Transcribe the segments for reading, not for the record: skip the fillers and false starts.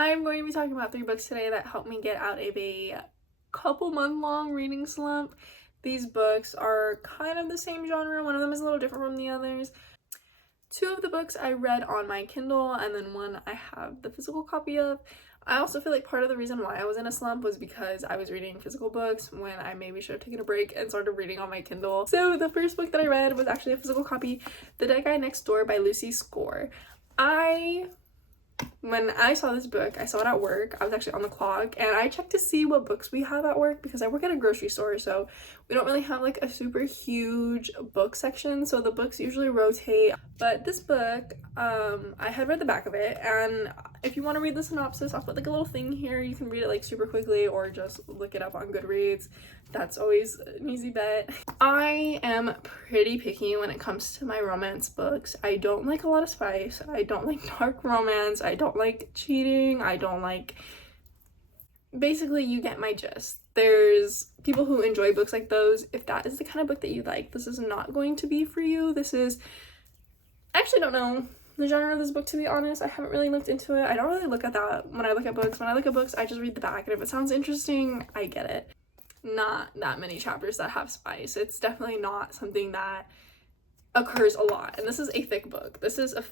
I'm going to be talking about 3 books today that helped me get out of a couple month long reading slump. These books are kind of the same genre. One of them is a little different from the others. 2 of the books I read on my Kindle, and then one I have the physical copy of. I also feel like part of the reason why I was in a slump was because I was reading physical books when I maybe should have taken a break and started reading on my Kindle. So the first book that I read was actually a physical copy, The Dead Guy Next Door by Lucy Score. When I saw this book, I saw it at work. I was actually on the clock and I checked to see what books we have at work because I work at a grocery store, so we don't really have like a super huge book section, so the books usually rotate. But this book, I had read the back of it, and if you want to read the synopsis, I'll put like a little thing here. You can read it like super quickly or just look it up on Goodreads. That's always an easy bet. I am pretty picky when it comes to my romance books. I don't like a lot of spice. I don't like dark romance. I don't like cheating. I don't like... Basically, you get my gist. There's people who enjoy books like those. If that is the kind of book that you like, this is not going to be for you. This is... I actually don't know the genre of this book, to be honest. I haven't really looked into it. I don't really look at that when I look at books. When I look at books, I just read the back, and if it sounds interesting, I get it. Not that many chapters that have spice. It's definitely not something that occurs a lot, and this is a thick book. This is a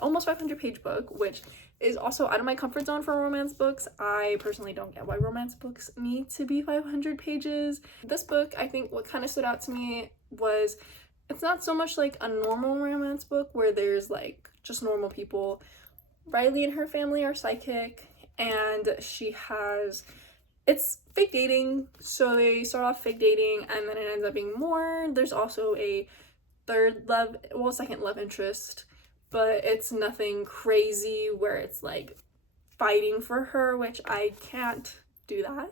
almost 500 page book, which is also out of my comfort zone for romance books. I personally don't get why romance books need to be 500 pages. This book, I think what kind of stood out to me was it's not so much like a normal romance book where there's like just normal people. Riley and her family are psychic, and it's fake dating, so they start off fake dating and then it ends up being more. There's also a second love interest, but it's nothing crazy where it's like fighting for her, which I can't do that.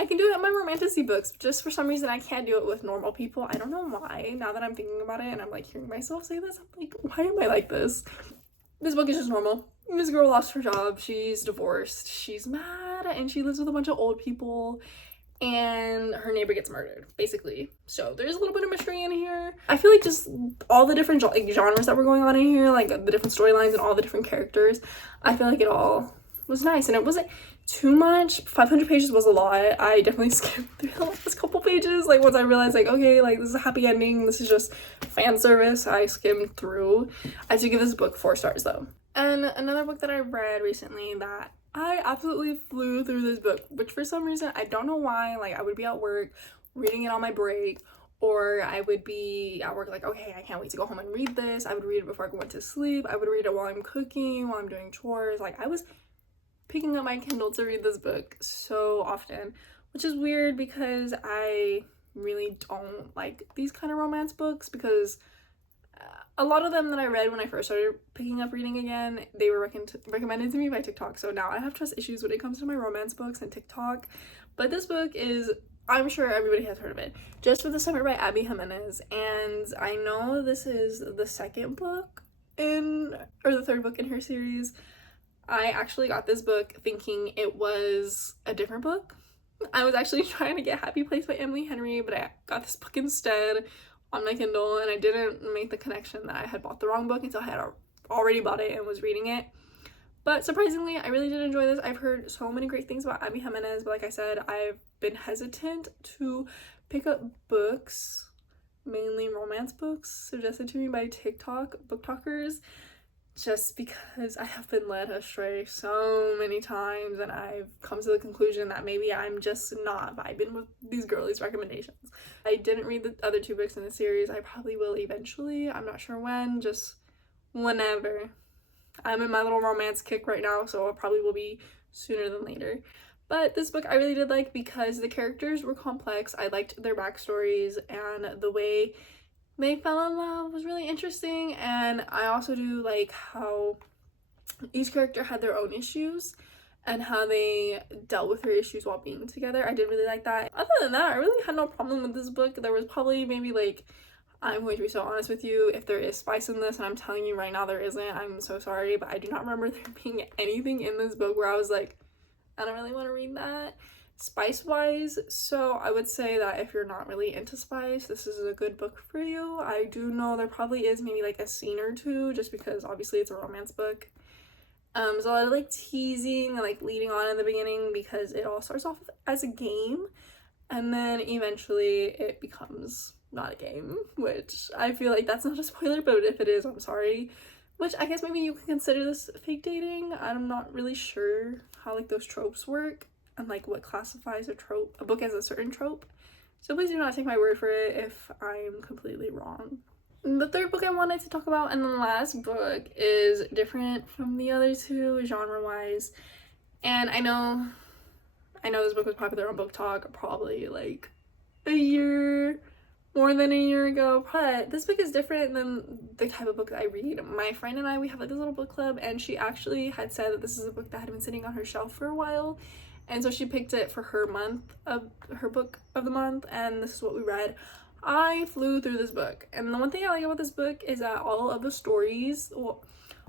I can do it in my romantasy books, but just for some reason I can't do it with normal people. I don't know why. Now that I'm thinking about it and I'm like hearing myself say this, I'm like, why am I like this? This book is just normal. This girl lost her job, she's divorced, she's mad, and she lives with a bunch of old people, and her neighbor gets murdered, basically. So there's a little bit of mystery in here. I feel like just all the different genres that were going on in here, like the different storylines and all the different characters, I feel like it all was nice, and it wasn't too much. 500 pages was a lot. I definitely skipped through the last couple pages. Like once I realized like, okay, like this is a happy ending, this is just fan service, I skimmed through. I do give this book 4 stars though. And another book that I read recently that I absolutely flew through this book, which for some reason, I don't know why, like I would be at work reading it on my break, or I would be at work like, okay, I can't wait to go home and read this. I would read it before I went to sleep. I would read it while I'm cooking, while I'm doing chores. Like I was picking up my Kindle to read this book so often, which is weird because I really don't like these kind of romance books, because a lot of them that I read when I first started picking up reading again, they were recommended to me by TikTok, so now I have trust issues when it comes to my romance books and TikTok. But this book is, I'm sure everybody has heard of it, Just for the Summer by Abby Jimenez, and I know this is the the 3rd book in her series. I actually got this book thinking it was a different book. I was actually trying to get Happy Place by Emily Henry, but I got this book instead on my Kindle, and I didn't make the connection that I had bought the wrong book until I had already bought it and was reading it. But surprisingly, I really did enjoy this. I've heard so many great things about Abby Jimenez, but like I said, I've been hesitant to pick up books, mainly romance books, suggested to me by BookTokers, just because I have been led astray so many times, and I've come to the conclusion that maybe I'm just not vibing with these girlies' recommendations. I didn't read the other 2 books in the series. I probably will eventually. I'm not sure when, just whenever. I'm in my little romance kick right now, so it probably will be sooner than later. But this book I really did like because the characters were complex. I liked their backstories, and the way they fell in love was really interesting, and I also do like how each character had their own issues and how they dealt with their issues while being together. I did really like that. Other than that, I really had no problem with this book. There was probably maybe like, I'm going to be so honest with you, if there is spice in this, and I'm telling you right now there isn't, I'm so sorry, but I do not remember there being anything in this book where I was like, I don't really want to read that spice wise. So I would say that if you're not really into spice, this is a good book for you. I do know there probably is maybe like a scene or two, just because obviously it's a romance book, There's a lot of like teasing and like leading on in the beginning because it all starts off as a game and then eventually it becomes not a game, which I feel like that's not a spoiler, but if it is, I'm sorry. Which I guess maybe you can consider this fake dating. I'm not really sure how like those tropes work and like what classifies a book as a certain trope. So please do not take my word for it if I'm completely wrong. The third book I wanted to talk about and the last book is different from the other two genre-wise. And I know this book was popular on Book Talk probably like more than a year ago, but this book is different than the type of book that I read. My friend and I, we have like this little book club, and she actually had said that this is a book that had been sitting on her shelf for a while, and so she picked it for her book of the month, and this is what we read. I flew through this book, and the one thing I like about this book is that all of the stories, well,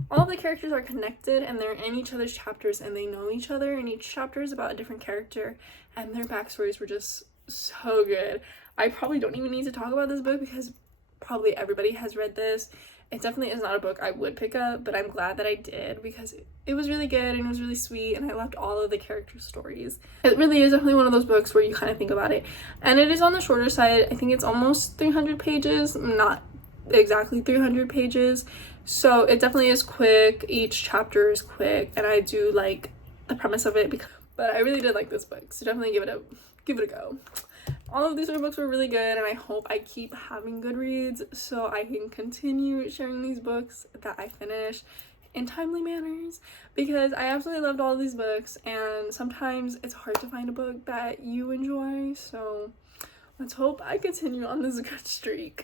all of the characters are connected and they're in each other's chapters and they know each other, and each chapter is about a different character and their backstories were just so good. I probably don't even need to talk about this book because probably everybody has read this. It definitely is not a book I would pick up, but I'm glad that I did because it was really good and it was really sweet, and I loved all of the character stories. It really is definitely one of those books where you kind of think about it, and it is on the shorter side. I think it's almost 300 pages, not exactly 300 pages, so it definitely is quick. Each chapter is quick, and I do like the premise of it but I really did like this book, so definitely give it a go. All of these other books were really good, and I hope I keep having good reads so I can continue sharing these books that I finish in timely manners, because I absolutely loved all of these books, and sometimes it's hard to find a book that you enjoy, so let's hope I continue on this good streak.